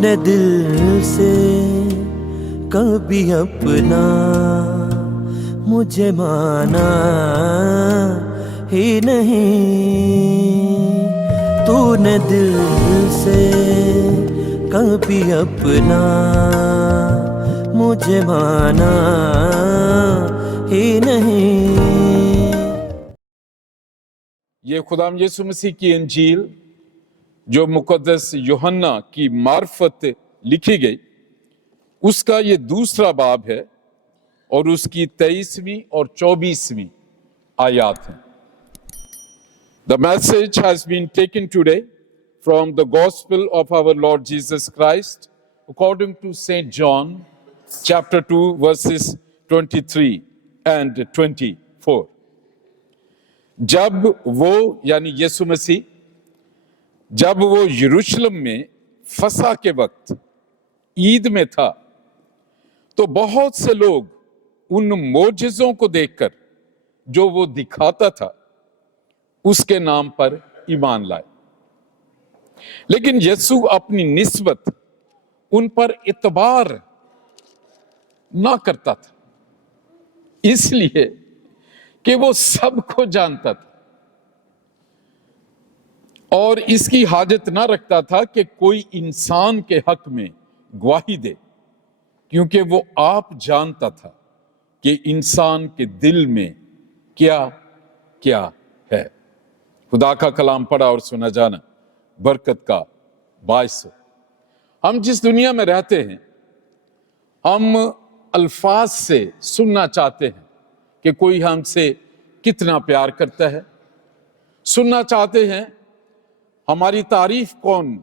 نے دل سے کبھی اپنا مجھے مانا ہی نہیں، تو نے دل سے کبھی اپنا مجھے مانا ہی نہیں۔ یہ خداوند یسوع مسیح کی انجیل جو مقدس یوحنا کی معرفت لکھی گئی، اس کا یہ دوسرا باب ہے اور اس کی 23ویں اور 24ویں آیات ہیں۔ The message has been taken today from the Gospel of our Lord Jesus Christ according to St. John chapter 2 verses 23 and 24۔ جب وہ یعنی یسوع مسیح جب وہ یروشلم میں فسح کے وقت عید میں تھا تو بہت سے لوگ ان معجزوں کو دیکھ کر جو وہ دکھاتا تھا اس کے نام پر ایمان لائے، لیکن یسوع اپنی نسبت ان پر اعتبار نہ کرتا تھا، اس لیے کہ وہ سب کو جانتا تھا اور اس کی حاجت نہ رکھتا تھا کہ کوئی انسان کے حق میں گواہی دے، کیونکہ وہ آپ جانتا تھا کہ انسان کے دل میں کیا کیا ہے۔ خدا کا کلام پڑھا اور سنا جانا برکت کا باعث ہو۔ ہم جس دنیا میں رہتے ہیں، ہم الفاظ سے سننا چاہتے ہیں کہ کوئی ہم سے کتنا پیار کرتا ہے، سننا چاہتے ہیں ہماری تعریف کون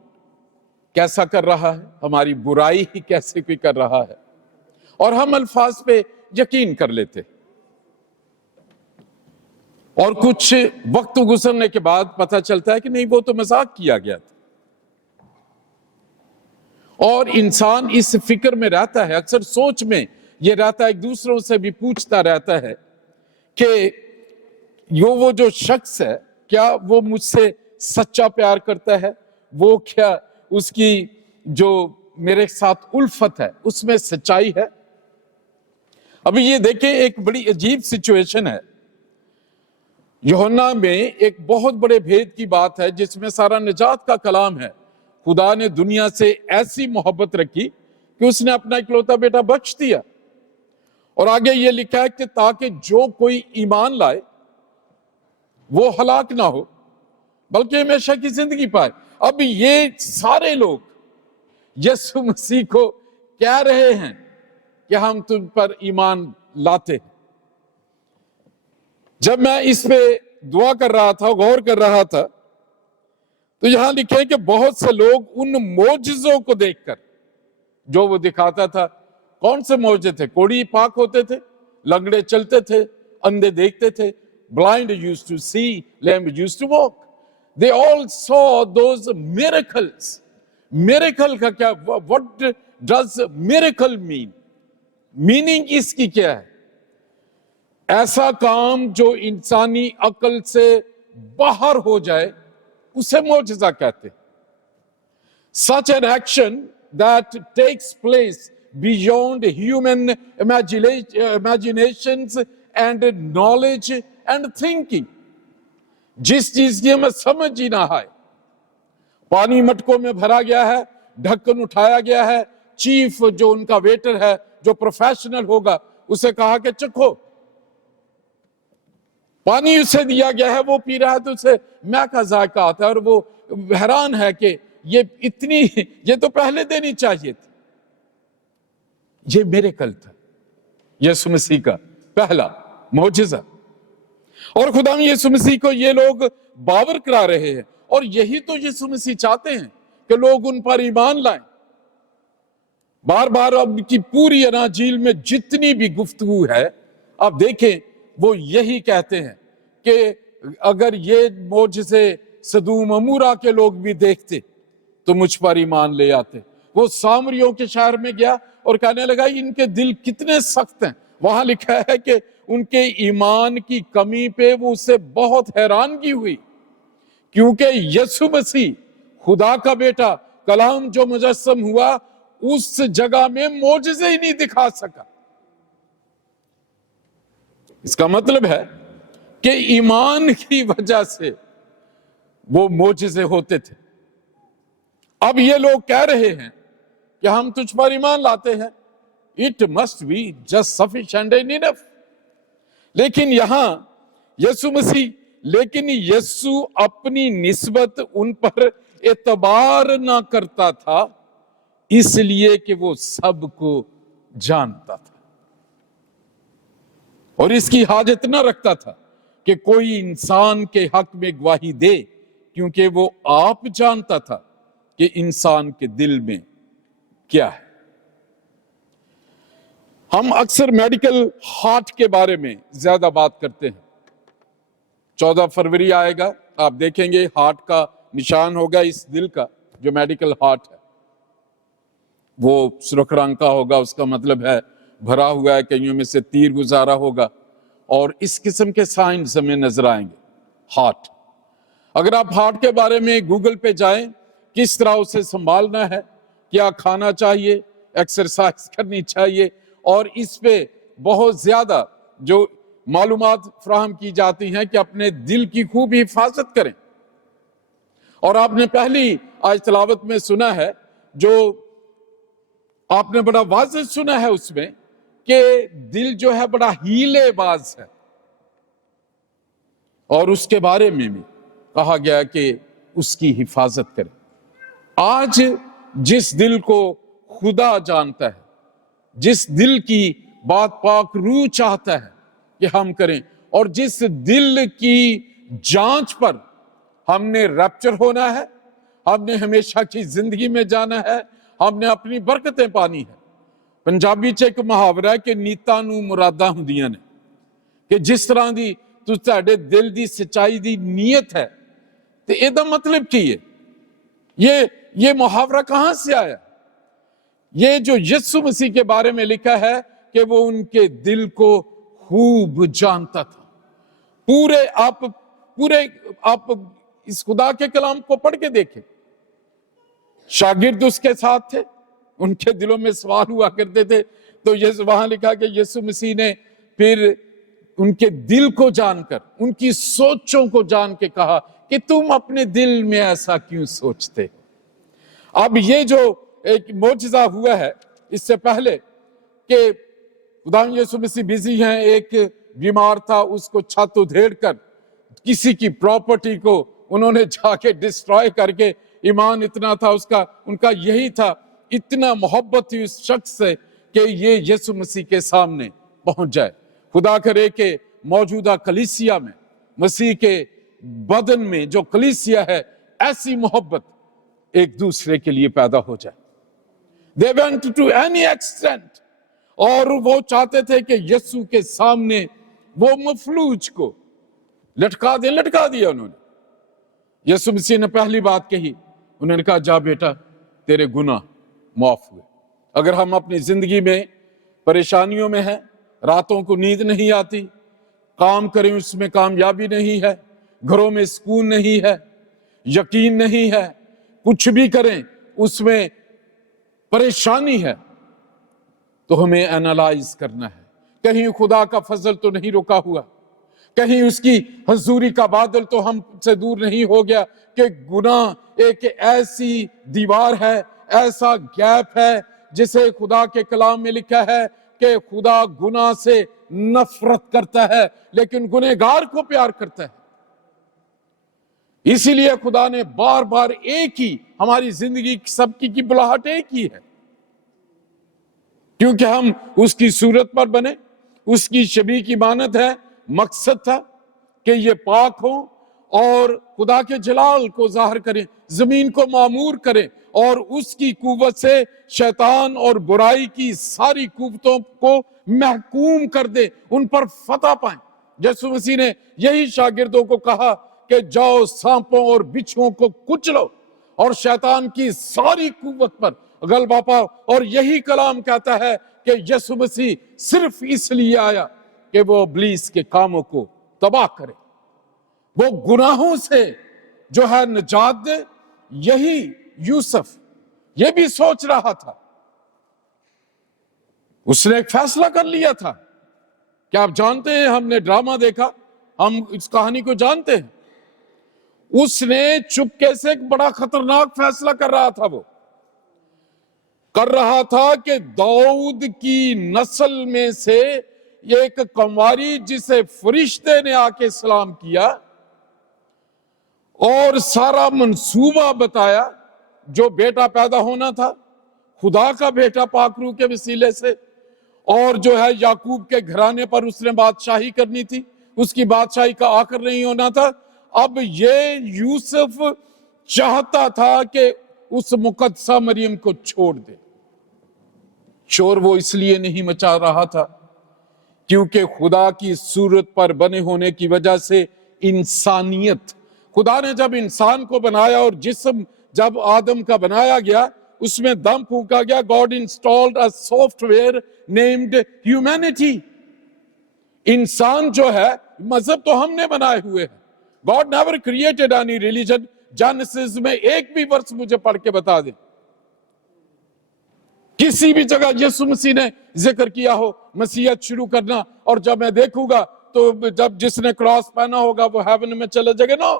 کیسا کر رہا ہے، ہماری برائی ہی کیسے کوئی کر رہا ہے، اور ہم الفاظ پہ یقین کر لیتے ہیں، اور کچھ وقت گزرنے کے بعد پتہ چلتا ہے کہ نہیں، وہ تو مذاق کیا گیا تھا۔ اور انسان اس فکر میں رہتا ہے، اکثر سوچ میں یہ رہتا ہے، ایک دوسروں سے بھی پوچھتا رہتا ہے کہ وہ جو شخص ہے کیا وہ مجھ سے سچا پیار کرتا ہے، وہ کیا اس کی جو میرے ساتھ الفت ہے اس میں سچائی ہے۔ ابھی یہ دیکھیں، ایک بڑی عجیب سچویشن ہے۔ یوحنا میں ایک بہت بڑے بھید کی بات ہے جس میں سارا نجات کا کلام ہے۔ خدا نے دنیا سے ایسی محبت رکھی کہ اس نے اپنا اکلوتا بیٹا بخش دیا، اور آگے یہ لکھا ہے کہ تاکہ جو کوئی ایمان لائے وہ ہلاک نہ ہو بلکہ ہمیشہ کی زندگی پائے۔ اب یہ سارے لوگ یسوع مسیح کو کہہ رہے ہیں کہ ہم تم پر ایمان لاتے ہیں۔ جب میں اس پہ دعا کر رہا تھا، غور کر رہا تھا، تو یہاں لکھے کہ بہت سے لوگ ان معجزوں کو دیکھ کر جو وہ دکھاتا تھا، کون سے معجزے تھے؟ کوڑی پاک ہوتے تھے، لنگڑے چلتے تھے، اندھے دیکھتے تھے، blind used to see, lame used to walk. They all saw those miracles. Miracle کا کیا؟ What does miracle mean? Meaning اس کی کیا ہے؟ ایسا کام جو انسانی عقل سے باہر ہو جائے اسے معجزہ کہتے ہیں۔ Such an action that takes place beyond human imaginations and knowledge and thinking. جس چیز کی ہمیں سمجھ ہی نہ آئے، پانی مٹکوں میں بھرا گیا ہے، ڈھکن اٹھایا گیا ہے، چیف جو ان کا ویٹر ہے جو پروفیشنل ہوگا اسے کہا کہ چکھو، پانی اسے دیا گیا ہے، وہ پی رہا ہے تو اسے میاہ کا ذائقہ آتا ہے، اور وہ حیران ہے کہ یہ تو پہلے دینی چاہیے تھی۔ یہ میریکل تھا، یسوع مسیح کا پہلا معجزہ، اور خدا یسوع مسیح کو یہ لوگ باور کرا رہے ہیں، اور یہی تو یسوع مسیح چاہتے ہیں کہ لوگ ان پر ایمان لائیں۔ بار بار اب کی پوری اناجیل میں جتنی بھی گفتگو ہے، آپ دیکھیں وہ یہی کہتے ہیں کہ اگر یہ معجزے سدوم عمورہ کے لوگ بھی دیکھتے تو مجھ پر ایمان لے آتے۔ وہ سامریوں کے شہر میں گیا اور کہنے لگا ان کے دل کتنے سخت ہیں۔ وہاں لکھا ہے کہ ان کے ایمان کی کمی پہ وہ اسے بہت حیرانگی ہوئی، کیونکہ یسوع مسیح خدا کا بیٹا کلام جو مجسم ہوا اس جگہ میں معجزے ہی نہیں دکھا سکا۔ اس کا مطلب ہے کہ ایمان کی وجہ سے وہ معجزے ہوتے تھے۔ اب یہ لوگ کہہ رہے ہیں کہ ہم تجھ پر ایمان لاتے ہیں، it must be just sufficient and enough۔ لیکن یہاں یسوع اپنی نسبت ان پر اعتبار نہ کرتا تھا، اس لیے کہ وہ سب کو جانتا تھا، اور اس کی حاجت نہ رکھتا تھا کہ کوئی انسان کے حق میں گواہی دے، کیونکہ وہ آپ جانتا تھا کہ انسان کے دل میں کیا ہے۔ ہم اکثر میڈیکل ہارٹ کے بارے میں زیادہ بات کرتے ہیں۔ 14 فروری آئے گا، آپ دیکھیں گے ہارٹ کا نشان ہوگا اس دل کا جو میڈیکل ہارٹ ہے، وہ سرخ رنگ کا ہوگا، اس کا مطلب ہے بھرا ہوا ہے، کئیوں میں سے تیر گزارا ہوگا، اور اس قسم کے سائنز ہمیں نظر آئیں گے۔ ہارٹ، اگر آپ ہارٹ کے بارے میں گوگل پہ جائیں، کس طرح اسے سنبھالنا ہے، کیا کھانا چاہیے، ایکسرسائز کرنی چاہیے، اور اس پہ بہت زیادہ جو معلومات فراہم کی جاتی ہیں کہ اپنے دل کی خوب حفاظت کریں۔ اور آپ نے پہلی آج تلاوت میں سنا ہے، جو آپ نے بڑا واضح سنا ہے اس میں، کہ دل جو ہے بڑا ہیلے باز ہے، اور اس کے بارے میں بھی کہا گیا کہ اس کی حفاظت کریں۔ آج جس دل کو خدا جانتا ہے، جس دل کی بات پاک روح چاہتا ہے کہ ہم کریں، اور جس دل کی جانچ پر ہم نے ریپچر ہونا ہے، ہم نے ہمیشہ کی زندگی میں جانا ہے، ہم نے اپنی برکتیں پانی ہے۔ پنجابی چ ایک محاورہ ہے کہ نیتاں نوں مراداں ہوندیاں نے، کہ جس طرح دی تہاڈے دل دی سچائی دی نیت ہے، تے ایدا مطلب کی ہے؟ یہ محاورہ کہاں سے آیا؟ یہ جو یسوع مسیح کے بارے میں لکھا ہے کہ وہ ان کے دل کو خوب جانتا تھا۔ آپ اس خدا کے کلام کو پڑھ کے دیکھیں، شاگرد اس کے ساتھ تھے، ان کے دلوں میں سوال ہوا کرتے تھے، تو وہاں لکھا کہ یسوع مسیح نے پھر ان کے دل کو جان کر، ان کی سوچوں کو جان کے کہا کہ تم اپنے دل میں ایسا کیوں سوچتے ہو؟ اب یہ جو ایک معجزہ ہوا ہے، اس سے پہلے کہ خدا یسوع مسیح بزی ہیں، ایک بیمار تھا، اس کو چھت ادھیڑ کر کسی کی پراپرٹی کو انہوں نے جا کے ڈسٹرائے کر کے، ایمان اتنا تھا ان کا یہی تھا، اتنا محبت تھی اس شخص سے کہ یہ یسوع مسیح کے سامنے پہنچ جائے۔ خدا کرے کہ موجودہ کلیسیا میں، مسیح کے بدن میں جو کلیسیا ہے، ایسی محبت ایک دوسرے کے لیے پیدا ہو جائے۔ They went to any extent، اور وہ چاہتے تھے کہ یسوع کے سامنے وہ مفلوج کو لٹکا دیا انہوں نے۔ یسوع مسیح نے پہلی بات کہی، انہوں نے کہا جا بیٹا تیرے گناہ معاف ہوئے۔ اگر ہم اپنی زندگی میں پریشانیوں میں ہیں، راتوں کو نیند نہیں آتی، کام کریں اس میں کامیابی نہیں ہے، گھروں میں سکون نہیں ہے، یقین نہیں ہے، کچھ بھی کریں اس میں پریشانی ہے، تو ہمیں انالائز کرنا ہے، کہیں خدا کا فضل تو نہیں رکا ہوا، کہیں اس کی حضوری کا بادل تو ہم سے دور نہیں ہو گیا، کہ گناہ ایک ایسی دیوار ہے، ایسا گیپ ہے جسے خدا کے کلام میں لکھا ہے کہ خدا گناہ سے نفرت کرتا ہے لیکن گنہگار کو پیار کرتا ہے۔ اسی لیے خدا نے بار بار ایک ہی، ہماری زندگی سب کی بلاہٹ ایک ہی ہے، کیونکہ ہم اس کی صورت پر بنے، اس کی شبیہ کی مانند ہے۔ مقصد تھا کہ یہ پاک ہوں اور خدا کے جلال کو ظاہر کریں، زمین کو معمور کریں، اور اس کی قوت سے شیطان اور برائی کی ساری قوتوں کو محکوم کر دے، ان پر فتح پائیں۔ یسوع مسیح نے یہی شاگردوں کو کہا کہ جاؤ سانپوں اور بچھوؤں کو کچلو اور شیطان کی ساری قوت پر غلبہ پاؤ۔ اور یہی کلام کہتا ہے کہ یسوع مسیح صرف اس لیے آیا کہ وہ ابلیس کے کاموں کو تباہ کرے، وہ گناہوں سے جو ہے نجات دے۔ یہی یوسف یہ بھی سوچ رہا تھا. اس نے ایک فیصلہ کر لیا تھا. کیا آپ جانتے ہیں، ہم نے ڈرامہ دیکھا، ہم اس کہانی کو جانتے ہیں. اس نے چپکے سے ایک بڑا خطرناک فیصلہ کر رہا تھا. وہ کر رہا تھا کہ داؤد کی نسل میں سے ایک کنواری جسے فرشتے نے آ کے سلام کیا اور سارا منصوبہ بتایا، جو بیٹا پیدا ہونا تھا خدا کا بیٹا پاک روح کے وسیلے سے، اور جو ہے یعقوب کے گھرانے پر اس نے بادشاہی کرنی تھی، اس کی بادشاہی کا آخر نہیں ہونا تھا. اب یہ یوسف چاہتا تھا کہ اس مقدسہ مریم کو چھوڑ دے. شور وہ اس لیے نہیں مچا رہا تھا کیونکہ خدا کی صورت پر بنے ہونے کی وجہ سے انسانیت، خدا نے جب انسان کو بنایا اور جسم جب آدم کا بنایا گیا، اس میں دم پھونکا گیا. God installed a software named humanity. انسان جو ہے، مذہب تو ہم نے بنائے ہوئے ہیں. God never created any religion. جانسز میں ایک بھی ورس مجھے پڑھ کے بتا دیں کسی بھی جگہ یسوع مسیح نے ذکر کیا ہو مسیحیت شروع کرنا، اور جب میں دیکھوں گا تو جب جس نے کراس پہنا ہوگا وہ ہیون میں چلے جائے گا. نو،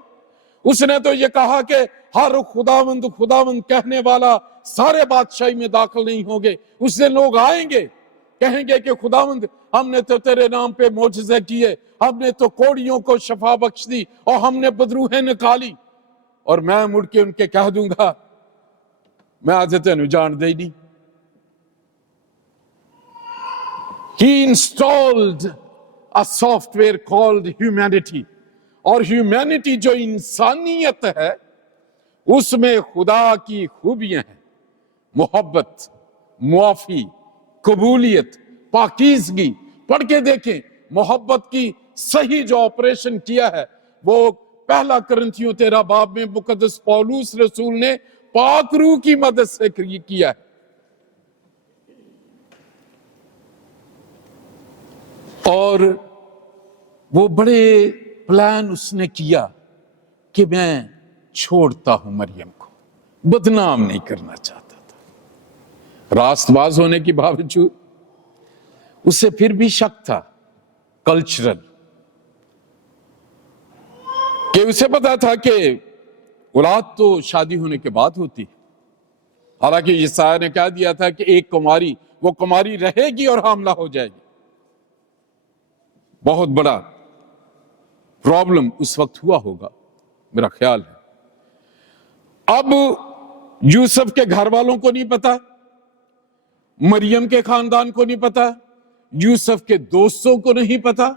اس نے تو یہ کہا کہ ہر خداوند خداوند کہنے والا سارے بادشاہی میں داخل نہیں ہوں گے. اس سے لوگ آئیں گے، کہیں گے کہ خداوند ہم نے تو تیرے نام پہ معجزے کیے، ہم نے تو کوڑیوں کو شفا بخش دی، اور ہم نے بدروہیں نکالی. اور میں مڑ کے ان کے کہہ دوں گا میں آج تینوں جان دے نہیں. He installed a software called humanity. اور humanity جو انسانیت ہے اس میں خدا کی خوبیاں ہیں، محبت، معافی، قبولیت، پاکیزگی. پڑھ کے دیکھیں محبت کی صحیح جو آپریشن کیا ہے وہ پہلا کرنتھیوں 13 باب میں مقدس پولوس رسول نے پاک روح کی مدد سے کیا ہے. اور وہ بڑے پلان اس نے کیا کہ میں چھوڑتا ہوں مریم کو، بدنام نہیں کرنا چاہتا تھا. راست باز ہونے کے باوجود اسے پھر بھی شک تھا کلچرل، کہ اسے پتا تھا کہ اولاد تو شادی ہونے کے بعد ہوتی ہے. حالانکہ یسایہ نے کہہ دیا تھا کہ ایک کماری، وہ کماری رہے گی اور حاملہ ہو جائے گی. بہت بڑا پرابلم اس وقت ہوا ہوگا میرا خیال ہے. اب یوسف کے گھر والوں کو نہیں پتا، مریم کے خاندان کو نہیں پتا، یوسف کے دوستوں کو نہیں پتا.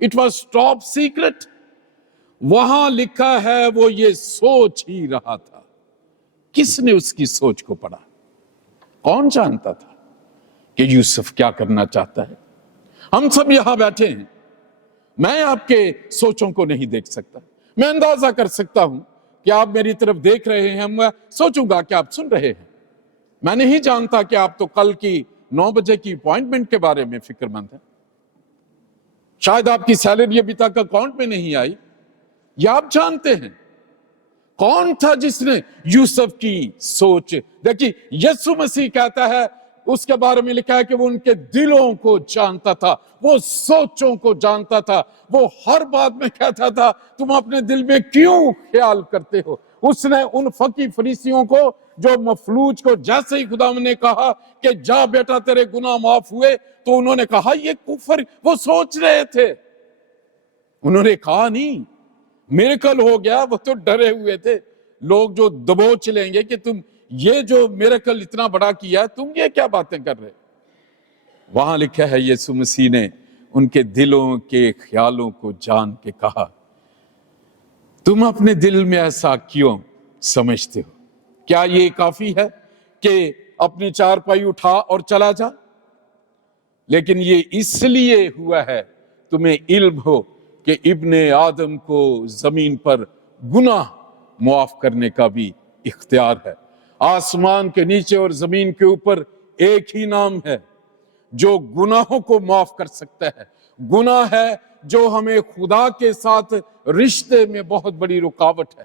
It was top secret. وہاں لکھا ہے وہ یہ سوچ ہی رہا تھا. کس نے اس کی سوچ کو پڑھا؟ کون جانتا تھا کہ یوسف کیا کرنا چاہتا ہے؟ ہم سب یہاں بیٹھے ہیں، میں آپ کے سوچوں کو نہیں دیکھ سکتا. میں اندازہ کر سکتا ہوں کہ آپ میری طرف دیکھ رہے ہیں، میں سوچوں گا کہ آپ سن رہے ہیں. میں نہیں جانتا کہ آپ تو کل کی 9 بجے کی اپوائنٹمنٹ کے بارے میں فکر مند ہیں. شاید آپ کی سیلری ابھی تک اکاؤنٹ میں نہیں آئی. یا آپ جانتے ہیں کون تھا جس نے یوسف کی سوچ دیکھی؟ یسوع مسیح کہتا ہے، اس کے بارے میں لکھا ہے کہ وہ ان کے دلوں کو جانتا تھا، وہ سوچوں کو جانتا تھا. وہ ہر بات میں کہتا تھا تم اپنے دل میں کیوں خیال کرتے ہو. اس نے ان فقی فریسیوں کو جو مفلوج کو جیسے ہی خدا نے کہا کہ جا بیٹا تیرے گناہ معاف ہوئے، تو انہوں نے کہا یہ کفر. وہ سوچ رہے تھے، انہوں نے کہا نہیں میریکل ہو گیا. وہ تو ڈرے ہوئے تھے لوگ جو دبوچ لیں گے کہ تم یہ جو میریکل اتنا بڑا کیا ہے تم یہ کیا باتیں کر رہے. وہاں لکھا ہے یسوع مسیح نے ان کے دلوں کے خیالوں کو جان کے کہا تم اپنے دل میں ایسا کیوں سمجھتے ہو؟ کیا یہ کافی ہے کہ اپنی چارپائی اٹھا اور چلا جا؟ لیکن یہ اس لیے ہوا ہے تمہیں علم ہو کہ ابن آدم کو زمین پر گناہ معاف کرنے کا بھی اختیار ہے. آسمان کے نیچے اور زمین کے اوپر ایک ہی نام ہے جو گناہوں کو معاف کر سکتا ہے. گناہ ہے جو ہمیں خدا کے ساتھ رشتے میں بہت بڑی رکاوٹ ہے.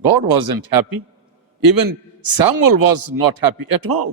God wasn't happy. Even Samuel was not happy at all.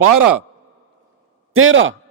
12-13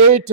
8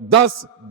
10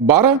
12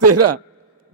13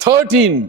13,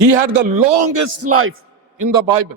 He had the longest life in the Bible.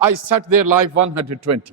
I set their life 120।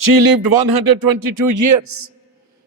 She lived 122 years।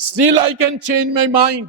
still I can change my mind।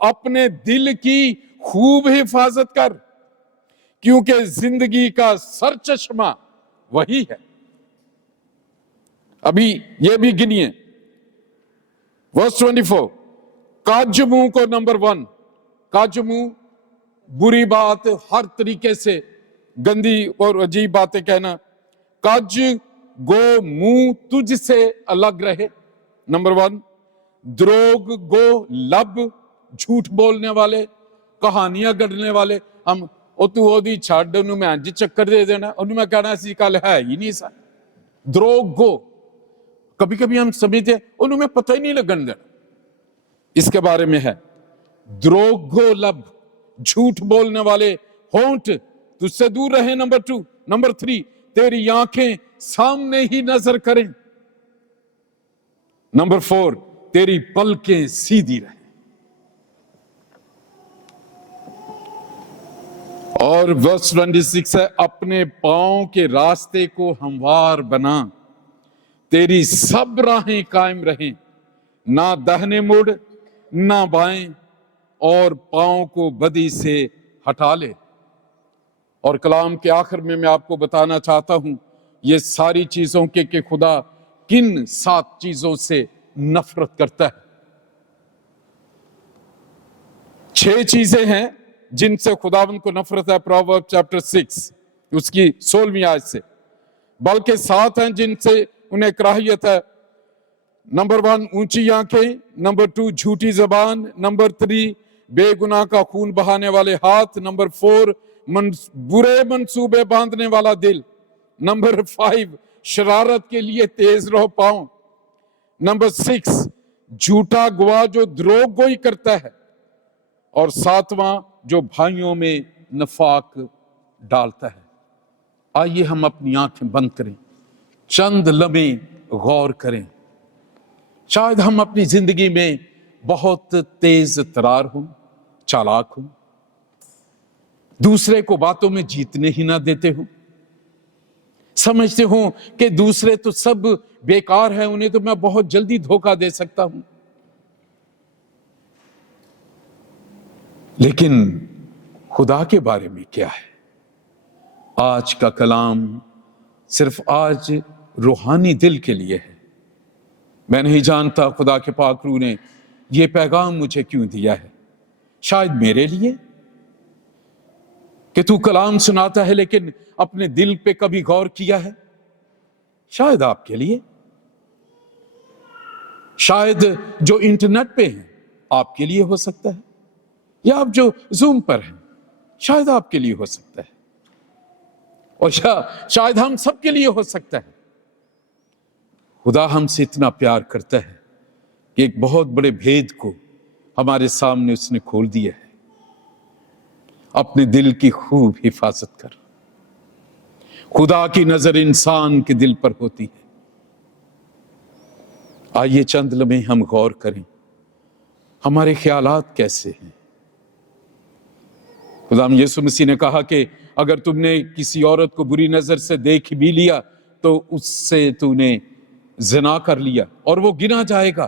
اپنے دل کی خوب حفاظت کر، کیونکہ زندگی کا سرچشمہ وہی ہے۔ ابھی یہ بھی گنیے، ورس 24، کاج منہ کو نمبر 1، کاج منہ بری بات، ہر طریقے سے گندی اور عجیب باتیں کہنا، کاج گو منہ تجھ سے الگ رہے، نمبر 1۔ دروگ گو لب، جھوٹ بولنے والے، کہانیاں گڑھنے والے، ہم تو دی چھاڑ انہوں میں انج چکر دے دینا، انہوں میں کہنا سی کل ہے ہی نہیں سا، دروگ گو، کبھی کبھی ہم سمجھتے ہیں انہوں میں پتہ ہی نہیں لگن دینا، اس کے بارے میں ہے دروگ گو لب، جھوٹ بولنے والے ہونٹ تجھ سے دور رہیں، نمبر 2۔ نمبر 3، تیری آنکھیں سامنے ہی نظر کریں، نمبر 4، تیری پلکیں سیدھی رہیں۔ اور ورس 26 ہے، اپنے پاؤں کے راستے کو ہموار بنا، تیری سب راہیں قائم رہیں، نہ دہنے مڑ نہ بائیں، اور پاؤں کو بدی سے ہٹا لے۔ اور کلام کے آخر میں آپ کو بتانا چاہتا ہوں یہ ساری چیزوں کے کہ خدا کن 7 چیزوں سے نفرت کرتا ہے۔ 6 چیزیں ہیں جن سے خداوند کو نفرت ہے، پروورب چیپٹر 6 اس کی 16ویں آیت سے، بلکہ 7 ہیں جن سے انہیں کراہیت ہے۔ نمبر 1، اونچی آنکھیں، نمبر 2، جھوٹی زبان، نمبر 3، بے گناہ کا خون بہانے والے ہاتھ، نمبر 4، برے منصوبے باندھنے والا دل، نمبر 5، شرارت کے لیے تیز رو پاؤں، نمبر 6، جھوٹا گواہ جو دروغ گوئی کرتا ہے، اور 7واں جو بھائیوں میں نفاق ڈالتا ہے۔ آئیے ہم اپنی آنکھیں بند کریں، چند لمحے غور کریں۔ شاید ہم اپنی زندگی میں بہت تیز ترار ہوں، چالاک ہوں، دوسرے کو باتوں میں جیتنے ہی نہ دیتے ہوں، سمجھتے ہوں کہ دوسرے تو سب بیکار ہیں، انہیں تو میں بہت جلدی دھوکہ دے سکتا ہوں۔ لیکن خدا کے بارے میں کیا ہے؟ آج کا کلام صرف آج روحانی دل کے لیے ہے۔ میں نہیں جانتا خدا کے پاک روح نے یہ پیغام مجھے کیوں دیا ہے، شاید میرے لیے کہ تو کلام سناتا ہے لیکن اپنے دل پہ کبھی غور کیا ہے، شاید آپ کے لیے، شاید جو انٹرنیٹ پہ ہیں آپ کے لیے ہو سکتا ہے، یا آپ جو زوم پر ہیں شاید آپ کے لیے ہو سکتا ہے، اور شاید ہم سب کے لیے ہو سکتا ہے۔ خدا ہم سے اتنا پیار کرتا ہے کہ ایک بہت بڑے بھید کو ہمارے سامنے اس نے کھول دیا ہے۔ اپنے دل کی خوب حفاظت کر، خدا کی نظر انسان کے دل پر ہوتی ہے۔ آئیے چند لمحے ہم غور کریں، ہمارے خیالات کیسے ہیں؟ خدا یسوع مسیح نے کہا کہ اگر تم نے کسی عورت کو بری نظر سے دیکھ بھی لیا تو اس سے تو نے زنا کر لیا اور وہ گنا جائے گا۔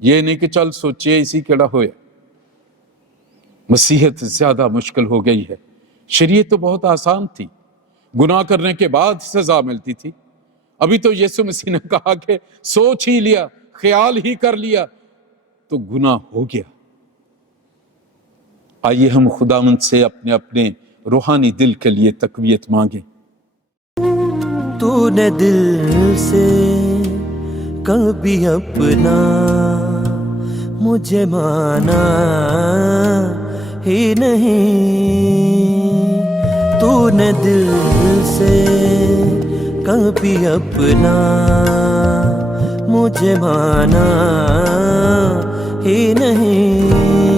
یہ نہیں کہ چل سوچے اسی کیڑا ہویا۔ مسیحیت زیادہ مشکل ہو گئی ہے، شریعت تو بہت آسان تھی، گناہ کرنے کے بعد سزا ملتی تھی۔ ابھی تو یسوع مسیح نے کہا کہ سوچ ہی لیا، خیال ہی کر لیا تو گناہ ہو گیا۔ آئیے ہم خداوند سے اپنے اپنے روحانی دل کے لیے تقویت مانگیں۔ تو نے دل سے کبھی اپنا مجھے مانا ہی نہیں، تو نے دل سے کبھی اپنا مجھے مانا ہی نہیں،